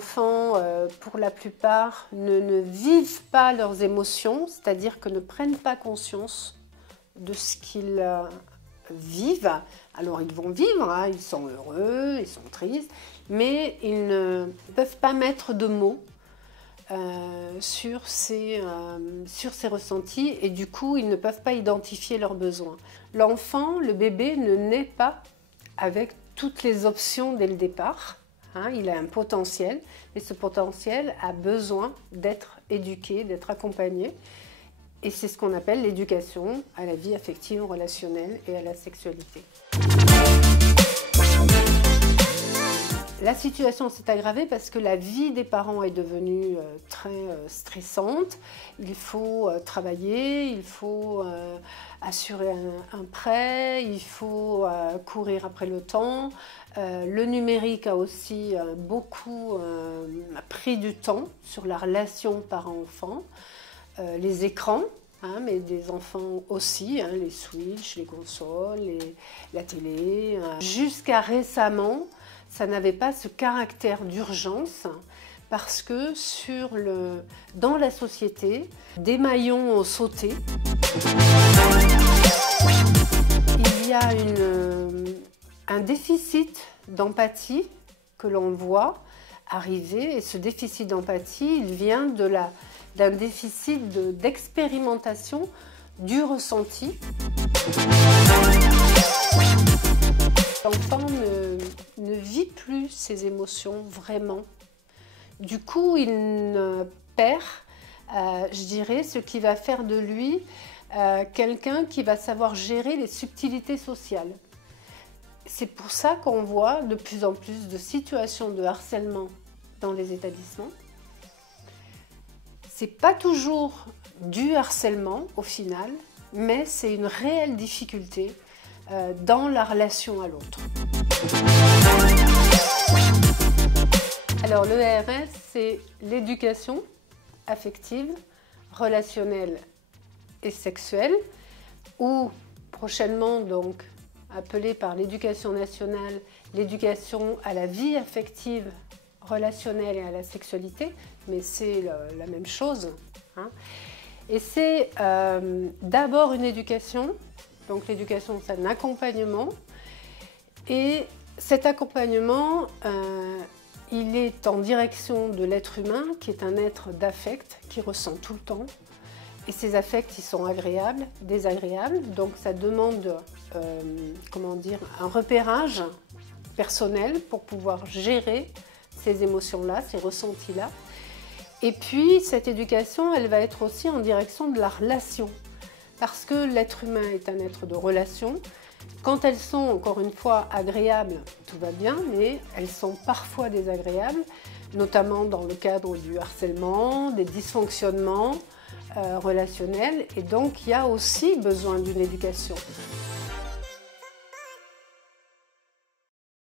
enfants, pour la plupart, ne vivent pas leurs émotions, c'est-à-dire que ne prennent pas conscience de ce qu'ils vivent. Alors ils vont vivre, hein, ils sont heureux, ils sont tristes, mais ils ne peuvent pas mettre de mots sur ces ressentis et du coup ils ne peuvent pas identifier leurs besoins. L'enfant, le bébé, ne naît pas avec toutes les options dès le départ. Hein, il a un potentiel, mais ce potentiel a besoin d'être éduqué, d'être accompagné. Et c'est ce qu'on appelle l'éducation à la vie affective, relationnelle et à la sexualité. La situation s'est aggravée parce que la vie des parents est devenue très stressante. Il faut travailler, il faut assurer un prêt, il faut courir après le temps. Le numérique a aussi beaucoup pris du temps sur la relation parent-enfant. Les écrans, hein, mais des enfants aussi, hein, les Switch, les consoles, la télé. Jusqu'à récemment, ça n'avait pas ce caractère d'urgence parce que dans la société, des maillons ont sauté. Il y a un déficit d'empathie que l'on voit arriver et ce déficit d'empathie, il vient d'un déficit d'expérimentation du ressenti. L'enfant ne vit plus ses émotions vraiment. Du coup, il perd, je dirais, ce qui va faire de lui quelqu'un qui va savoir gérer les subtilités sociales. C'est pour ça qu'on voit de plus en plus de situations de harcèlement dans les établissements. Ce n'est pas toujours du harcèlement au final, mais c'est une réelle difficulté dans la relation à l'autre. Alors le ERS, c'est l'éducation affective, relationnelle et sexuelle, ou prochainement donc appelée par l'éducation nationale, l'éducation à la vie affective, relationnelle et à la sexualité, mais c'est la même chose. Hein. Et c'est d'abord une éducation. Donc l'éducation, c'est un accompagnement et cet accompagnement, il est en direction de l'être humain qui est un être d'affect, qui ressent tout le temps. Et ces affects, ils sont agréables, désagréables, donc ça demande un repérage personnel pour pouvoir gérer ces émotions-là, ces ressentis-là. Et puis cette éducation, elle va être aussi en direction de la relation. Parce que l'être humain est un être de relation. Quand elles sont, encore une fois, agréables, tout va bien, mais elles sont parfois désagréables, notamment dans le cadre du harcèlement, des dysfonctionnements relationnels. Et donc, il y a aussi besoin d'une éducation.